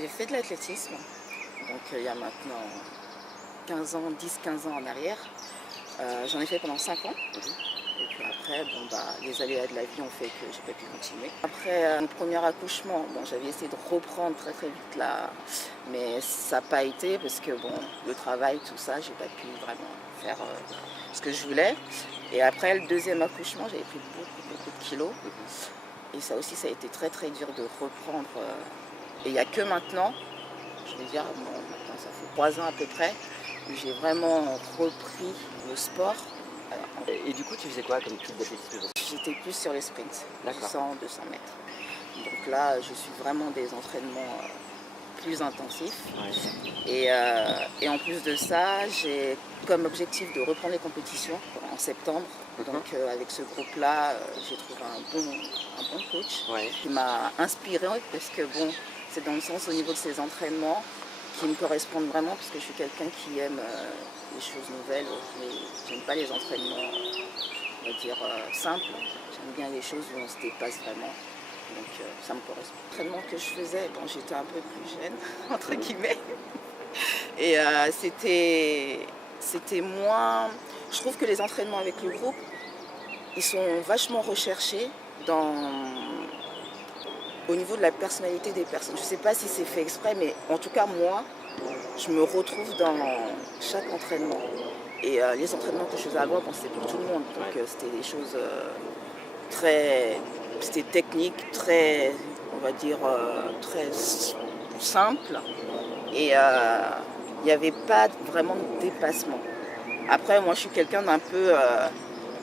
J'ai fait de l'athlétisme, donc il y a maintenant 15 ans, 10-15 ans en arrière. J'en ai fait pendant 5 ans. Et puis après, les aléas de la vie ont fait que j'ai pas pu continuer. Après mon premier accouchement, j'avais essayé de reprendre très très vite là, mais ça n'a pas été parce que le travail, tout ça, j'ai pas pu vraiment faire ce que je voulais. Et après le deuxième accouchement, j'avais pris beaucoup de kilos. Et ça aussi, ça a été très très dur de reprendre. Et il n'y a que maintenant, je vais dire, maintenant ça fait 3 ans à peu près, où j'ai vraiment repris le sport. Et du coup, tu faisais quoi comme type d'athlétisme? J'étais plus sur les sprints, D'accord. 100, 200 mètres. Donc là, je suis vraiment des entraînements plus intensifs. Ouais. Et en plus de ça, j'ai comme objectif de reprendre les compétitions en septembre. Donc avec ce groupe-là, j'ai trouvé un bon coach qui m'a inspirée parce que c'est dans le sens au niveau de ses entraînements qui me correspondent vraiment parce que je suis quelqu'un qui aime les choses nouvelles, mais j'aime pas les entraînements, on va dire, simples. J'aime bien les choses où on se dépasse vraiment. Donc ça me correspond. L'entraînement que je faisais, j'étais un peu plus jeune, entre guillemets. Et c'était moins... Je trouve que les entraînements avec le groupe, ils sont vachement recherchés au niveau de la personnalité des personnes. Je ne sais pas si c'est fait exprès, mais en tout cas, moi, je me retrouve dans chaque entraînement. Et les entraînements que je faisais avant, c'était pour tout le monde. Donc c'était des choses c'était technique, très, on va dire, très simple. Et il n'y avait pas vraiment de dépassement. Après, moi, je suis quelqu'un d'un peu...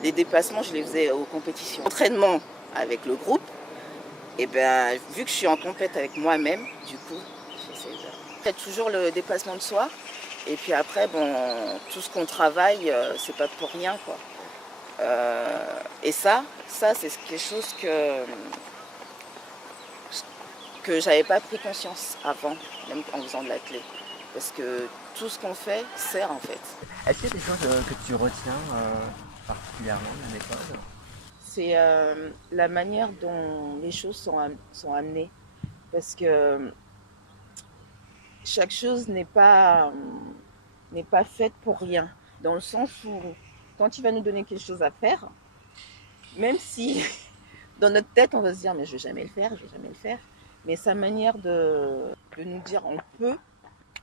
les dépassements, je les faisais aux compétitions. Entraînement avec le groupe, et vu que je suis en compète avec moi-même, du coup, j'essaie de faire toujours le dépassement de soi. Et puis après, tout ce qu'on travaille, c'est pas pour rien, quoi. Et ça c'est quelque chose que j'avais pas pris conscience avant, même en faisant de l'athlé. Parce que tout ce qu'on fait sert en fait. Est-ce qu'il y a des choses que tu retiens particulièrement de la méthode? C'est la manière dont les choses sont amenées. Parce que chaque chose n'est pas faite pour rien. Dans le sens où quand il va nous donner quelque chose à faire, même si dans notre tête on va se dire mais je vais jamais le faire, mais sa manière de nous dire on peut,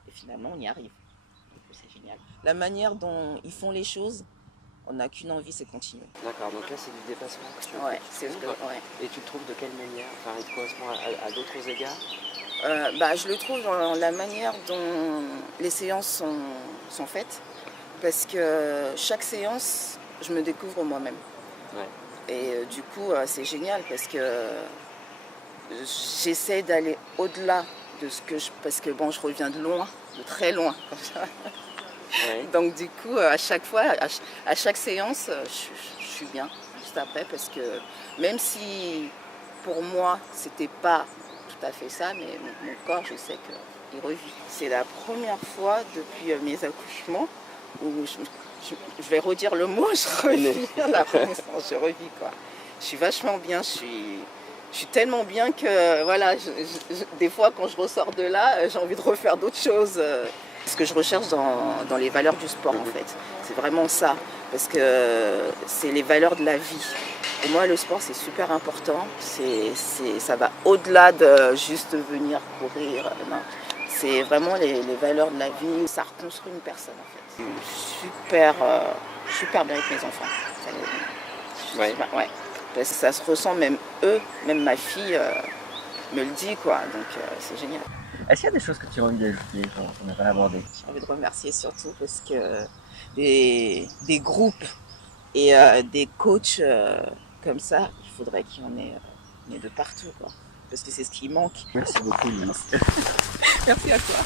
et finalement on y arrive. C'est génial. La manière dont ils font les choses, on n'a qu'une envie, c'est continuer. D'accord, donc là c'est du dépassement que tu trouves. Et tu le trouves de quelle manière? Enfin, il te correspond à d'autres égards? Je le trouve dans la manière dont les séances sont faites, parce que chaque séance, je me découvre moi-même. Et du coup, c'est génial parce que j'essaie d'aller au-delà de ce que parce que je reviens de loin, de très loin. Donc du coup, à chaque fois, à chaque séance, je suis bien juste après parce que même si pour moi, c'était pas tout à fait ça, mais mon corps, je sais qu'il revit. C'est la première fois depuis mes accouchements où je vais redire le mot, je revis la renaissance, je revis quoi. Je suis vachement bien, je suis tellement bien que voilà, des fois quand je ressors de là, j'ai envie de refaire d'autres choses. Ce que je recherche dans les valeurs du sport en fait, c'est vraiment ça, parce que c'est les valeurs de la vie. Pour moi le sport c'est super important, ça va au-delà de juste venir courir, non. C'est vraiment les valeurs de la vie, ça reconstruit une personne en fait. Super bien avec mes enfants. Parce que ça se ressent, même eux, même ma fille me le dit quoi, donc c'est génial. Est-ce qu'il y a des choses que tu as envie d'ajouter qu'on n'a pas abordé? J'ai envie de remercier surtout parce que des groupes et des coachs comme ça, il faudrait qu'il y en ait de partout quoi, parce que c'est ce qui manque. Merci beaucoup, Lise. Merci à toi.